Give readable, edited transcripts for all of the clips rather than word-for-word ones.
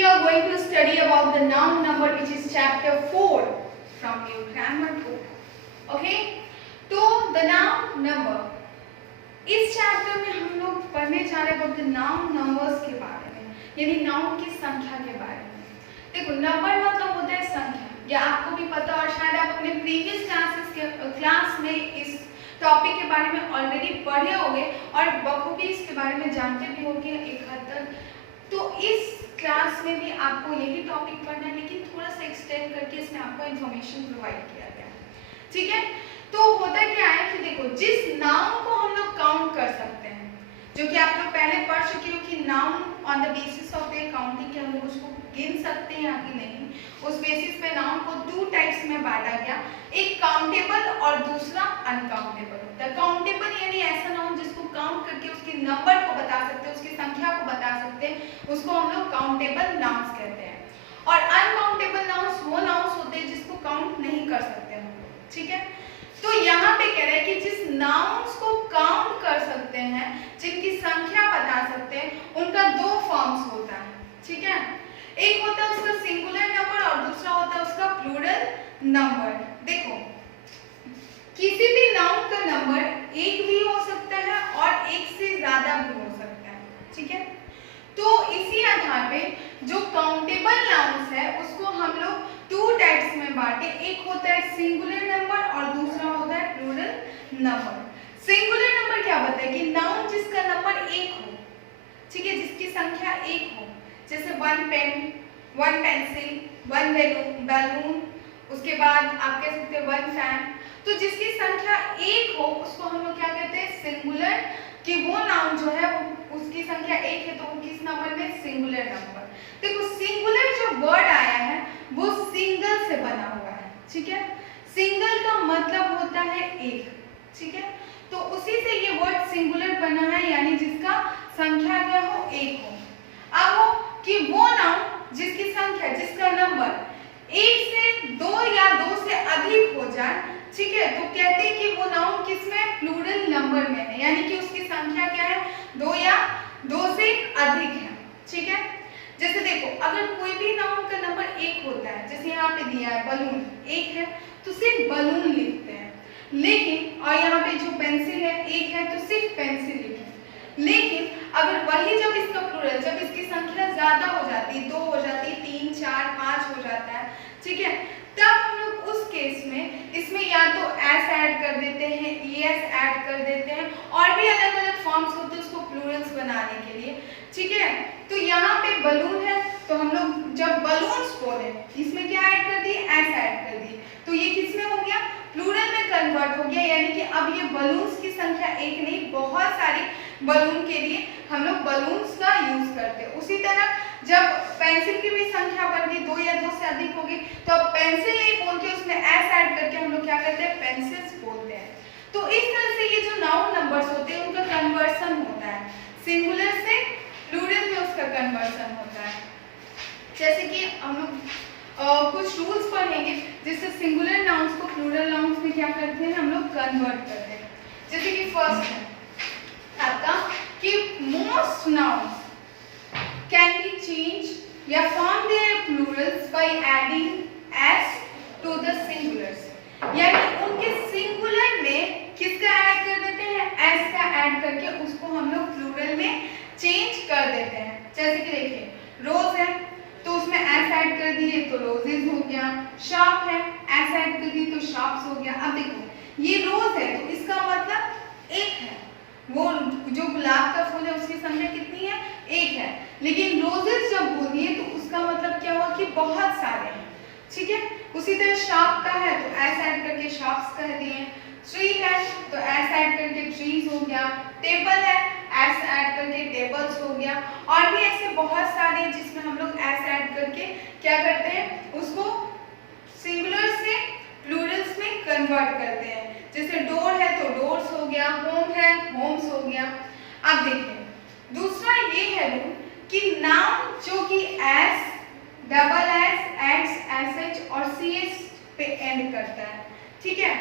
we are going to study about the noun number, which is chapter 4 from your grammar book. Okay, तो the noun number, इस chapter में हम लोग पढ़ने जा रहे हैं about the noun numbers के बारे में, यानी नाउन की संख्या के बारे में। देखो, नंबर मतलब होता है संख्या, या आपको भी पता, और शायद आप अपने प्रीवियस क्लास में इस टॉपिक के बारे में ऑलरेडी पढ़े होंगे और बखूबी इसके बारे में जानते भी होंगे एक हद तक। तो इस क्लास में भी आपको यही टॉपिक पढ़ना है, लेकिन थोड़ा सा एक्सटेंड करके इसमें आपको इन्फॉर्मेशन प्रोवाइड किया गया है। ठीक है, तो होता क्या है कि देखो, जिस नाउन को हम लोग काउंट कर सकते हैं, जो कि आप लोग पहले पढ़ चुके हो कि noun on the basis of their counting, कि हम लोग उसको गिन सकते हैं या कि नहीं, उस बेसिस पे नाउन को दो टाइप्स में बांटा गया, एक काउंटेबल और दूसरा अनकाउंटेबल होता है। काउंटेबल यानी ऐसा नाउन जिसको काउंट करके उसके नंबर को बता सकते हैं, उसकी संख्या को बता सकते हैं, उसको हम लोग काउंटेबल नाउन्स कहते हैं। और अनकाउंटेबल नाउन्स वो नाउन्स होते हैं जिसको काउंट नहीं कर सकते हम लोग। ठीक है, तो यहाँ पे कह रहे हैं कि जिस नाउन्स को काउंट कर सकते हैं, जिनकी संख्या बता सकते हैं, उनका दो फॉर्म्स होता है। ठीक है, एक होता है उसका सिंगुलर नंबर और दूसरा होता है उसका प्लूरल नंबर। देखो, किसी भी नाउन का नंबर एक भी हो सकता है और एक से ज्यादा भी हो सकता है। ठीक है, तो इसी आधार पे जो काउंटेबल नाउन्स है उसको हम लोग दो टाइप्स में बांटे, एक होता है सिंगुलर नंबर और दूसरा होता है प्लूरल नंबर। सिंगुलर नंबर क्या बताता है कि नाउन जिसका नंबर एक हो, ठीक है, जिसकी संख्या एक हो, जैसे one pen, one pencil, one balloon, उसके बाद आप कह सकते हैं वन फैन। तो जिसकी संख्या एक हो उसको हम लोग क्या कहते हैं, सिंगुलर, कि वो नाउन जो है उसकी संख्या एक है, तो वो किस नंबर में, सिंगुलर नंबर। देखो, सिंगुलर जो वर्ड आया है वो सिंगल से बना हुआ है। ठीक है, सिंगल का मतलब होता है एक। ठीक है, तो उसी से ये वर्ड सिंगुलर बना है, यानी जिसका संख्या क्या हो, एक हो। अब हो कि वो नाउन जिसकी संख्या, जिसका नंबर एक से दो या दो से अधिक हो जाए, ठीक है, तो कहते हैं कि वो नाउन किसमें, प्लूरल नंबर में है, यानी कि उसकी संख्या क्या है, दो या दो से अधिक है। ठीक है, जैसे देखो, अगर कोई भी नाउन का नंबर एक होता है, जैसे यहाँ पे दिया है बलून एक है, तो सिर्फ बलून लिखते हैं, लेकिन और यहाँ पे जो पेंसिल है एक है, तो सिर्फ पेंसिल लिखें। लेकिन अगर वही जब इसका प्लूरल, जब इसकी संख्या ज्यादा हो जाती है, दो हो जाती है, तीन, चार, पांच हो जाता है, ठीक है, तब हम लोग उस केस में इसमें या तो एस ऐड कर देते हैं, ईएस ऐड कर देते हैं, और भी अलग अलग फॉर्म्स होते हैं उसको प्लूरल्स बनाने के लिए। ठीक है, तो यहाँ पे बलून है, तो हम लोग जब बलून्स बोले, इसमें क्या ऐड कर दिए, एस ऐड कर दिए, तो ये किसमें हो गया, प्लूरल में कन्वर्ट हो गया, यानी कि अब ये बलून्स की संख्या एक नहीं, बहुत सारी बलून के लिए हम लोग बलून्स का यूज करते हैं। उसी तरह जब पेंसिल की भी संख्या बढ़ गई, दो या दो से अधिक होगी, तो अब पेंसिल नहीं बोल के उसमें एस ऐड करके हम लोग क्या करते हैं, पेंसिल्स बोलते हैं। तो इस तरह से ये जो नाउन नंबर्स होते हैं उनका कन्वर्सन होता है, सिंगुलर से प्लूरल में उसका कन्वर्सन होता है। जैसे कि हम लोग कुछ रूल्स पढ़ेंगे जिससे सिंगुलर नाउन्स को प्लूरल नाउन्स में क्या करते हैं, हम लोग कन्वर्ट करते हैं। जैसे कि फर्स्ट है आपका कि most nouns can be changed या form their plurals by adding s to the singulars, यानी उनके सिंगुलर में किसका ऐड कर देते हैं, s का ऐड करके उसको हम लोग प्लूरल में चेंज कर देते हैं। जैसे कि देखिए, रोज है तो उसमें s ऐड कर दिए तो रोजेज हो गया, शार्प है s ऐड कर दिए तो शार्प्स हो गया। अब देखो, ये रोज है तो इसका मतलब एक है, वो जो गुलाब का फूल है उसकी संख्या कितनी है, एक है, लेकिन रोजेस जब बोल दिए तो उसका मतलब क्या हुआ कि बहुत सारे हैं। ठीक है, उसी तरह शार्प का है तो एस ऐड करके शार्प्स कह दिए, ट्री है तो एस ऐड करके ट्रीज हो गया, टेबल है एस ऐड करके टेबल्स हो गया, और भी ऐसे बहुत सारे जिसमें हम लोग एस ऐड करके क्या करते हैं, उसको सिंगुलर से प्लूरल्स में कन्वर्ट करते हैं। जैसे डोर है तो डोर्स हो गया, होम है होम्स हो गया। अब देखिए, दूसरा ये है रूल कि नाउन जो कि S, double S, x, SH और सीएस पे एंड करता है, ठीक है,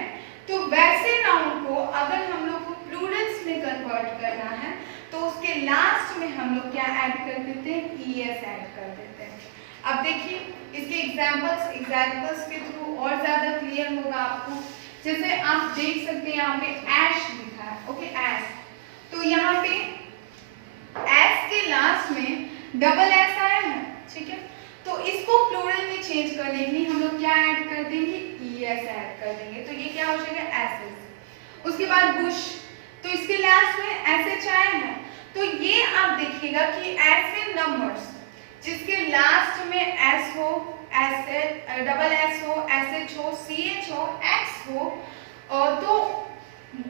तो वैसे नाउन को अगर हम लोग को प्लूरल्स में कन्वर्ट करना है तो उसके लास्ट में हम लोग क्या ऐड कर देते हैं, ES ऐड कर देते हैं। अब देखिए इसके एग्जाम्पल्स के थ्रू और ज़्यादा क्लियर होगा आपको। जैसे आप देख सकते हैं यहाँ पे ऐश लिखा है, ओके ऐश, तो यहाँ पे एस के लास्ट में डबल एस आया है, ठीक है, तो इसको प्लूरल में चेंज करने के लिए हम लोग क्या ऐड कर देंगे, ES ऐड कर देंगे, तो ये क्या हो जाएगा एसेस। उसके बाद बुश, तो इसके लास्ट में SH आया है, तो ये आप देखिएगा कि ऐसे नंबर्स जिसके लास्ट में S हो, डबल S हो, SH हो, CH हो, X हो, तो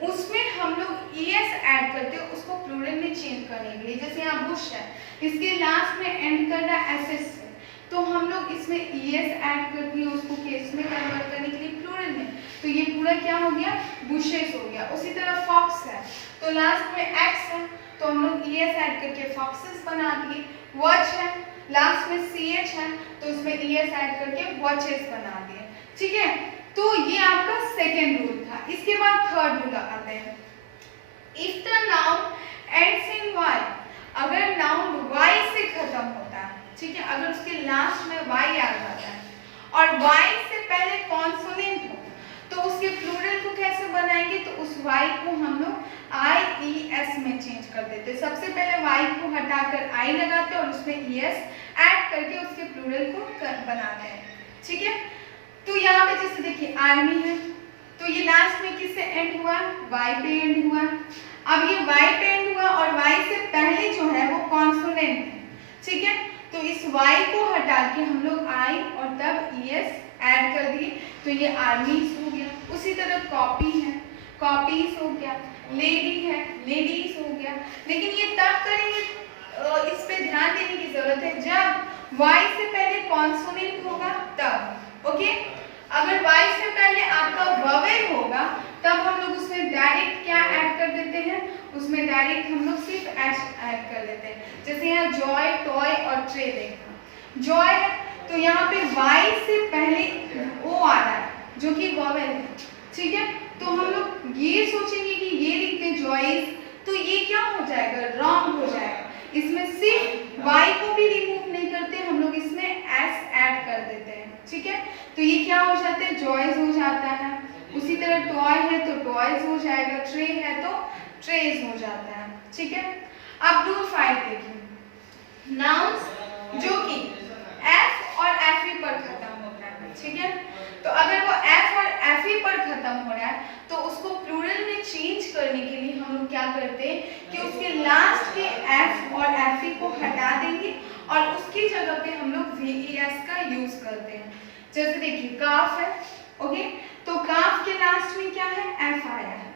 उसमें हम लोग ES ऐड करते हैं उसको प्लूरल में चेंज करने के लिए। जैसे यहाँ बुश है, इसके लास्ट में एंड करना SS से, तो हम लोग इसमें ES ऐड कर दिए उसको केस में कन्वर्ट करने के लिए प्लूरल में, तो ये पूरा क्या हो गया, बुशेस हो गया। उसी तरह फॉक्स है, तो लास्ट में X है, तो हम लोग ES ऐड करके फॉक्सेस बना दिए। वॉच है, लास्ट में CH है, तो उसमें ES ऐड करके वॉचेस बना दिए, ठीक है। तो ये आपका सेकेंड रूल था। इसके बाद थर्ड रूल आते हैं, if the noun ends in Y, अगर नाउन Y से खत्म होता है, ठीक है, अगर उसके लास्ट में Y आ जाता है और Y से पहले कॉन्सोनेंट हो, तो उसके प्लूरल को कैसे बनाएंगे, तो उस Y को हम लोग IES में चेंज कर देते। सबसे पहले Y को हटाकर I लगाते हैं और उसमें ES ऐड करके उसके प्लूरल को बनाते हैं, ठीक है। तो यहाँ पे जैसे देखिए आर्मी है, तो ये लास्ट में किससे एंड हुआ, Y पे एंड हुआ। अब ये Y पे एंड हुआ और Y से पहले जो है वो कॉन्सोनेंट है, ठीक है, तो इस Y को हटा के हम लोग I और तब ES ऐड कर दिए, तो ये आर्मीज हो गया। उसी तरह कॉपी है, कॉपीज हो गया, लेडी है, लेडीज हो गया। लेकिन ये तब करेंगे, इस पे ध्यान देने की जरूरत है, जब Y से पहले कॉन्सोनेंट होगा तब, ओके। अगर Y से पहले आपका वोवेल होगा तब हम लोग उसमें डायरेक्ट क्या ऐड कर देते हैं, उसमें डायरेक्ट हम लोग सिर्फ एच ऐड कर देते हैं। जैसे यहाँ जॉय, टॉय और ट्रे देखना, जॉय है तो यहाँ पे Y से पहले O आ रहा है जो कि वोवेल है, ठीक है, तो हम लोग ये सोचेंगे कि ये लिखते जॉयज, तो ये क्या हो जाएगा, रॉन्ग हो जाएगा। इसमें सिर्फ Y को भी रिमूव नहीं करते, हम लोग इसमें S ऐड कर देते हैं, ठीक है, तो ये क्या हो जाता है, जॉयज हो जाता है। उसी तरह टॉय है तो टॉयज हो जाएगा, ट्रे है तो ट्रेज हो जाता है, ठीक है। अब रूल 5 देखिए, नाउन्स जो कि F और FE पर खत्म होता है, ठीक है, तो अगर वो F और FE पर खत्म हो रहा है तो उसको प्लूरल में चेंज करने के लिए हम लोग क्या करते हैं कि उसके लास्ट के F और FE को हटा देंगे और उसकी जगह पे हम लोग VES का यूज करते हैं। जैसे देखिए काफ है, ओके, तो काफ के लास्ट में क्या है, F आया है,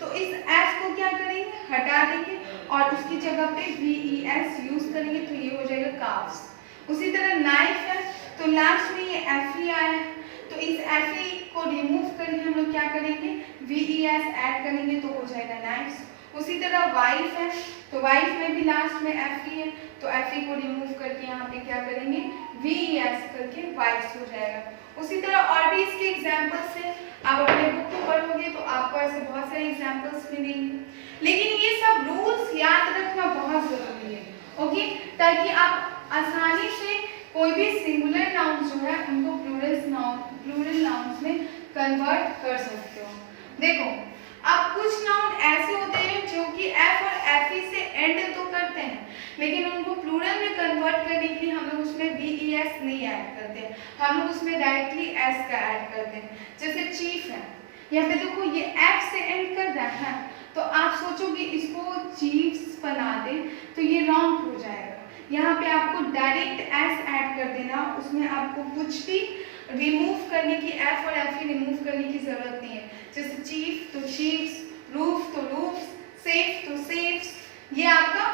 तो इस F को क्या करेंगे, हटा देंगे और उसकी जगह पे VES यूज करेंगे, तो ये हो जाएगा काफ्स। उसी तरह नाइफ है, तो लास्ट में ये FE आया है, तो इस FE को रिमूव करके हम लोग क्या करेंगे, VES ऐड करेंगे, तो हो जाएगा नाइफ्स। उसी तरह वाइफ है, तो वाइफ में भी लास्ट में FE है, तो FE को रिमूव करके यहाँ पे क्या करेंगे, VES करके वाइफ्स हो जाएगा। उसी तरह और भी इसके एग्जाम्पल्स हैं, आप अपने बुक को पढ़ोगे तो आपको ऐसे बहुत सारे एग्जाम्पल्स मिलेंगे। लेकिन ये सब रूल्स याद रखना बहुत जरूरी है, ओके, ताकि आप आसानी से कोई भी सिंगुलर नाउन जो है उनको प्लूरल नाउन्स में कन्वर्ट कर सकते हो। देखो अब कुछ नाउन ऐसे होते हैं जो कि F और FE से एंड तो करते हैं, लेकिन उनको प्लूरल में कन्वर्ट करने के लिए हम लोग उसमें VES नहीं ऐड करते, हम लोग उसमें डायरेक्टली S का ऐड करते हैं। जैसे चीफ है, यहाँ पे देखो ये F से एंड कर रहा है, तो आप सोचोगे इसको चीफ्स बना दे, तो ये रॉन्ग हो जाएगा। यहाँ पे आपको डायरेक्ट S ऐड कर देना, उसमें आपको कुछ भी रिमूव करने की, F और FE रिमूव करने की जरूरत नहीं है। जैसे चीफ तो चीफ्स, रूफ तो रूफ्स, सेफ तो सेफ्स, ये आपका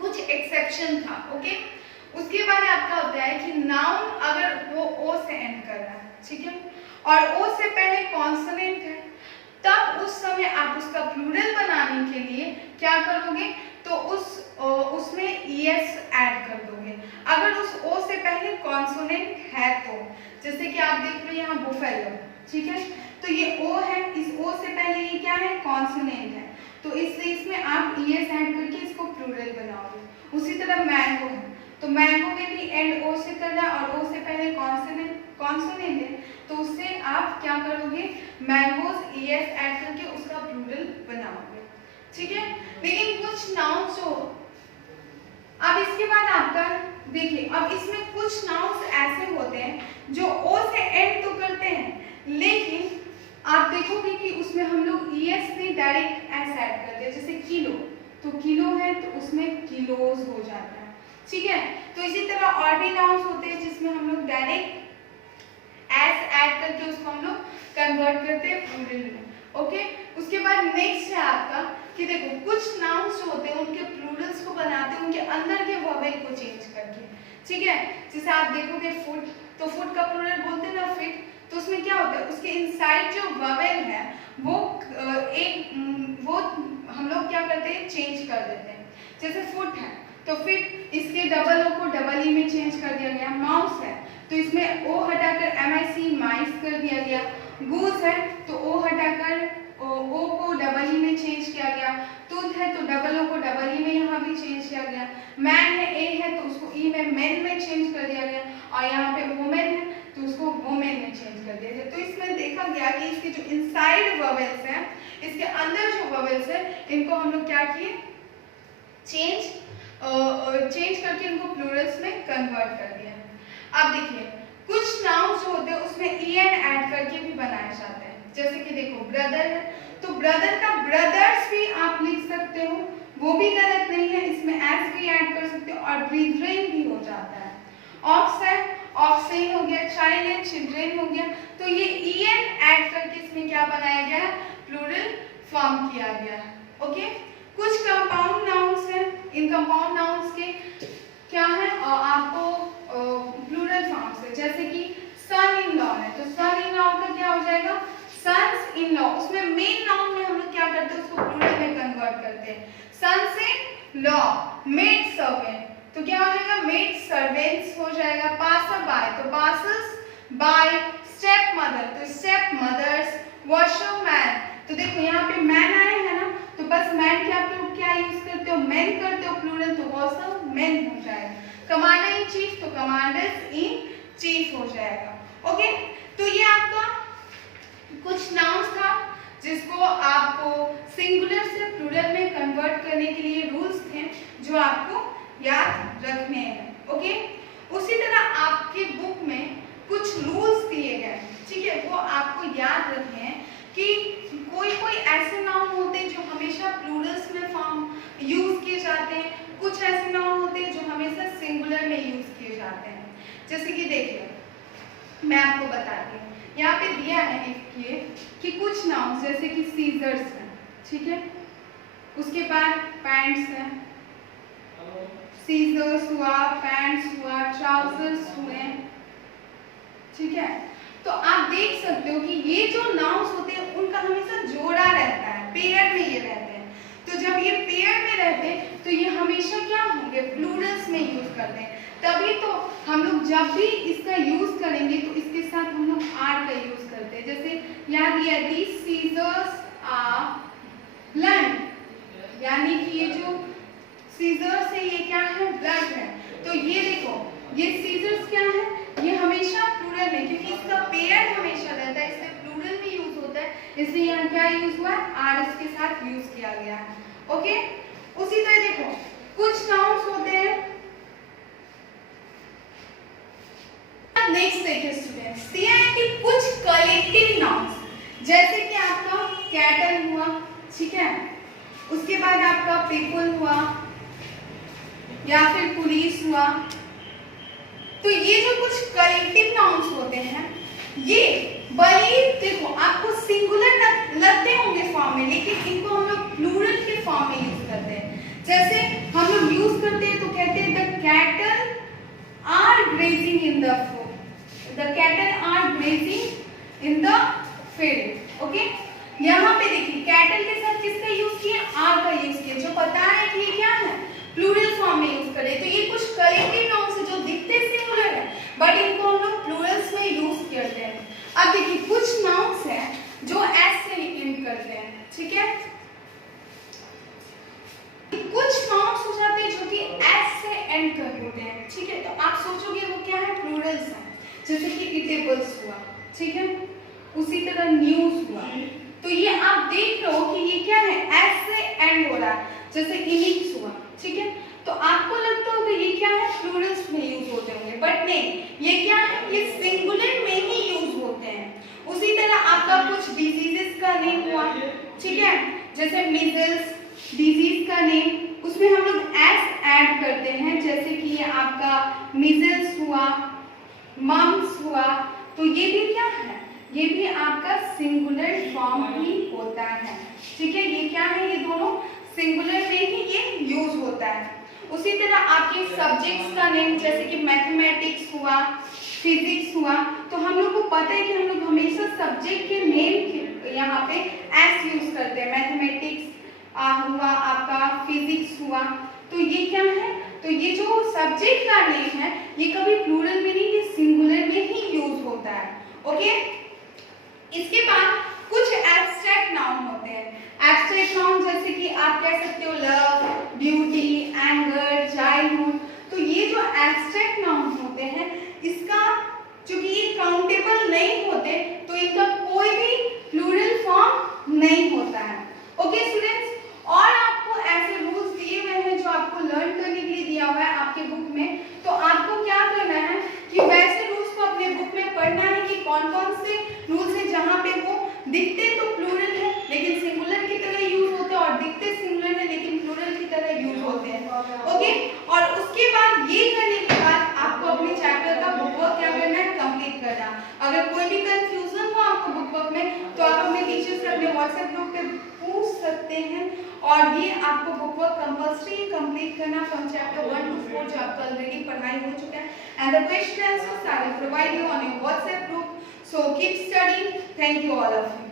कुछ एक्सेप्शन था, ओके। उसके बाद आपका होता है कि नाउन अगर वो O से एंड कर रहा है, ठीक है, और O से पहले कॉन्सोनेंट है, तब उस समय आप उसका प्लूरल बनाने के लिए क्या करोगे, तो उसमें ES ऐड कर दोगे। अगर उस O से पहले कॉन्सोनेंट है तो, जैसे कि आप देख रहे हो यहाँ बुफेलो, ठीक है, तो ये O है, इस O से पहले ये क्या है, कॉन्सोनेंट है, तो इसलिए इसमें आप ES ऐड करके इसको प्लूरल बनाओगे। उसी तरह मैंगो है, तो मैंगो में भी एंड ओ से करना और ओ से पहले कॉन्सोनेंट है, तो उससे आप क्या करोगे, मैंगोज ईएस ऐड करके उसका प्लूरल बनाओगे, ठीक है। लेकिन कुछ नाउन्स जो, अब इसके बाद आपका देखिए, अब इसमें कुछ नाउन्स ऐसे होते हैं जो ओ से एंड तो करते हैं, लेकिन आप देखोगे कि उसमें हम लोग ईएस से डायरेक्ट एस ऐड करते हैं। जैसे किलो, तो किलो है तो उसमें किलोज हो जाता है, ठीक है। तो इसी तरह और भी नाउन्स होते हैं जिसमें हम लोग डायरेक्ट एस ऐड करके उसको हम लोग कन्वर्ट करते हैं प्लूरल में, ओके। उसके बाद नेक्स्ट है आपका कि देखो कुछ नाउन्स जो होते हैं उनके प्लूरल्स को बनाते हैं उनके अंदर के वोवेल को चेंज करके, ठीक है। जैसे आप देखोगे फुट, तो फुट का प्लूरल बोलते हैं ना फिट, तो उसमें क्या होता है, उसके इनसाइड जो वोवेल है वो वो हम लोग क्या करते हैं, चेंज कर देते हैं। जैसे फुट है तो फिट, इसके डबल ओ को डबल ई में चेंज कर दिया गया। माउस है तो इसमें ओ हटाकर MIC माइस कर दिया गया। गूज है तो ओ हटाकर ओ को डबल ई में चेंज किया गया। टूथ है तो डबल ओ को डबल ई में यहाँ भी चेंज किया गया। मैन है ए है तो उसको ई में मैन में चेंज कर दिया गया, और यहाँ पे वुमेन है तो उसको वुमेन में चेंज कर दिया गया। तो इसमें देखा गया कि इसके जो इनसाइड वोवेल्स हैं, इसके अंदर जो वोवेल्स है, इनको हम लोग क्या किए, चेंज करके इनको प्लूरल्स में कन्वर्ट कर दिया। अब देखिए कुछ नाउन्स जो होते हैं उसमें en ऐड करके भी बनाए जाते हैं। जैसे कि देखो ब्रदर है तो ब्रदर का ब्रदर्स भी आप लिख सकते हो, वो भी गलत नहीं है, इसमें एस भी ऐड कर सकते हो, और ब्रीथरेन भी हो जाता है। ऑक्स है, ऑक्सेन हो गया, चाइल्ड है, चिल्ड्रेन हो गया, तो ये en ऐड करके इसमें क्या बनाया गया है, प्लूरल फॉर्म किया गया है, ओके। कुछ कंपाउंड नाउन्स हैं, इन कंपाउंड नाउन्स के क्या है आपको प्लूरल फॉर्म्स है। जैसे कि सन इन लॉ है तो सन इन लॉ का क्या हो जाएगा, सन्स इन लॉ। उसमें मेन नाउन में हम लोग क्या करते हैं, उसको प्लूरल में कन्वर्ट करते हैं। Sons in law, maid servant तो क्या हो जाएगा, मेड सर्वेंट्स हो जाएगा। पासर बाय तो पासर्स बाय। स्टेप मदर तो स्टेप मदर्स। वॉशर मैन तो देखो यहाँ पे मैन आए हैं ना, तो बस मैन के आप लोग क्या यूज करते हो, मैन करते हो प्लूरल, तो वॉशर मैन हो जाएगा। कमांडर इन चीफ तो कमांडर्स इन चीफ हो जाएगा, ओके। तो ये आपका कुछ नाउन्स था जिसको आपको सिंगुलर से प्लूरल में कन्वर्ट करने के लिए रूल्स थे जो आपको याद रखने हैं, ओके। उसी तरह आपके बुक में कुछ रूल्स दिए गए, ठीक है, वो आपको याद रखने हैं कि कोई ऐसे नाउन होते हैं जो हमेशा प्लूरल्स में फॉर्म यूज किए जाते हैं, कुछ ऐसे नाउन होते हैं जो हमेशा सिंगुलर में यूज किए जाते हैं। जैसे कि देखिए मैं आपको बताती हूँ, यहाँ पे दिया है एक ये कि कुछ नाउन जैसे कि सीजर्स हैं, ठीक है, उसके बाद पैंट्स हैं, सीजर्स हुआ, पैंट्स हुआ, ट्राउजर्स हुए, ठीक है। तो आप देख सकते हो कि ये जो नाउन्स होते हैं उनका हमेशा जोड़ा रहता है, पेयर में ये रहते हैं। तो जब ये पेयर में रहते हैं तो ये हमेशा क्या होंगे, प्लूरल्स में यूज करते हैं। तभी तो हम लोग जब भी इसका यूज करेंगे तो इसके साथ हम लोग आर का यूज करते हैं। जैसे यहाँ दिया दीज सीजर्स आर ब्लंट, यानी कि ये जो सीजर्स है ये क्या है, ब्लंट है। तो ये देखो ये सीजर्स क्या है, ये हमेशा प्लूरल में, क्योंकि इसका पेयर हमेशा रहता है, इससे प्लूरल में यूज होता है, इसलिए यहाँ क्या यूज हुआ है, आर इसके साथ यूज किया गया है, ओके। उसी तरह देखो कुछ नाउन्स होते हैं, नेक्स्ट देखिए स्टूडेंट्स, दिया है कि कुछ कलेक्टिव नाउन्स, जैसे कि आपका कैटल हुआ, ठीक है, उसके बाद आपका पीपल हुआ या फिर पुलिस हुआ। तो ये जो कुछ कलेक्टिव नाउन्स होते हैं ये बड़ी देखो आपको सिंगुलर लगते होंगे फॉर्म में, लेकिन इनको हम लोग प्लूरल के फॉर्म में यूज करते हैं। जैसे हम लोग यूज करते हैं तो कहते हैं the cattle are grazing in the field, the cattle are grazing in the field, okay. यहाँ पे देखिए कैटल के साथ किसका यूज किया, आर का यूज किया, जो पता है कि ये क्या है, प्लूरल फॉर्म में यूज करें। तो ये कुछ कलेक्टिव नाउन्स है जो दिखते सिंगुलर है बट इनको हम लोग प्लूरल्स में यूज करते हैं। अब देखिए कुछ नाउन्स हैं जो एस से एंड करते हैं, ठीक है, कुछ नाउन्स हो जाते हैं जो कि एस से एंड कर होते हैं, ठीक आप सोचोगे वो क्या है, प्लूरल्स है, जैसे कि इटेबल्स हुआ, ठीक है, उसी तरह न्यूज हुआ। तो ये आप देख रहे हो कि ये क्या है, एस से एंड हो रहा है, जैसे इनिक्स हुआ, ठीक है। तो आपको लगता होगा ये क्या है, प्लूरल्स में यूज होते होंगे, बट नहीं, ये क्या है, ये सिंगुलर में ही यूज होते हैं। उसी तरह आपका कुछ डिजीजेस का नेम हुआ, ठीक है, जैसे मीजल्स डिजीज का नेम, उसमें हम लोग एस ऐड करते हैं, जैसे कि ये आपका मीजल्स हुआ, मम्स हुआ, तो ये भी क्या है, ये भी आपका सिंगुलर फॉर्म ही होता है, ठीक है। ये क्या है, ये दोनों सिंगुलर में ही ये यूज होता है। उसी तरह आपके सब्जेक्ट्स का नेम, जैसे कि मैथमेटिक्स हुआ, फिजिक्स हुआ, तो हम लोग को पता है कि हम लोग हमेशा सब्जेक्ट के नेम यहाँ पे एस यूज करते हैं। मैथमेटिक्स हुआ आपका, फिजिक्स हुआ, तो ये क्या है, तो ये जो सब्जेक्ट का नेम है ये कभी प्लूरल में नहीं, ये सिंगुलर में ही यूज होता है। ओके, इसके बाद कुछ एब्स्ट्रैक्ट नाउन होते हैं। एब्स्ट्रैक्ट नाउन जैसे कि आप कह सकते हो लव, ब्यूटी, एंगर, चाइल्डहुड, तो ये जो एब्स्ट्रैक्ट नाउन होते हैं, इसका चूंकि ये काउंटेबल नहीं होते तो इनका कोई भी प्लूरल फॉर्म नहीं होता है। ओके स्टूडेंट्स, और आपको ऐसे रूल्स दिए हुए हैं जो आपको लर्न करने के लिए दिया हुआ है आपके बुक में, तो आपको क्या करना है कि वैसे रूल्स को अपने बुक में पढ़ना है कि कौन कौन से रूल्स हैं जहाँ पे वो दिखते तो प्लूरल है लेकिन सिंगुलर की तरह यूज होते हैं, और दिखते सिंगुलर है लेकिन प्लूरल की तरह यूज होते हैं। ओके, और उसके बाद ये करने के बाद आपको अपने चैप्टर का बुक वर्क क्या करना है, कंप्लीट करना। अगर कोई भी कंफ्यूजन हो आपको बुक वर्क में तो आप अपने टीचर से अपने व्हाट्सएप ग्रुप पे पूछ सकते हैं, और ये आपको बुक वर्क कंपल्सरी कंप्लीट करना फ्रॉम चैप्टर 1 to 4 जो आपका ऑलरेडी पढ़ाई हो चुका है, and the question answers I will provide you on your WhatsApp group. So keep studying. Thank you all of you.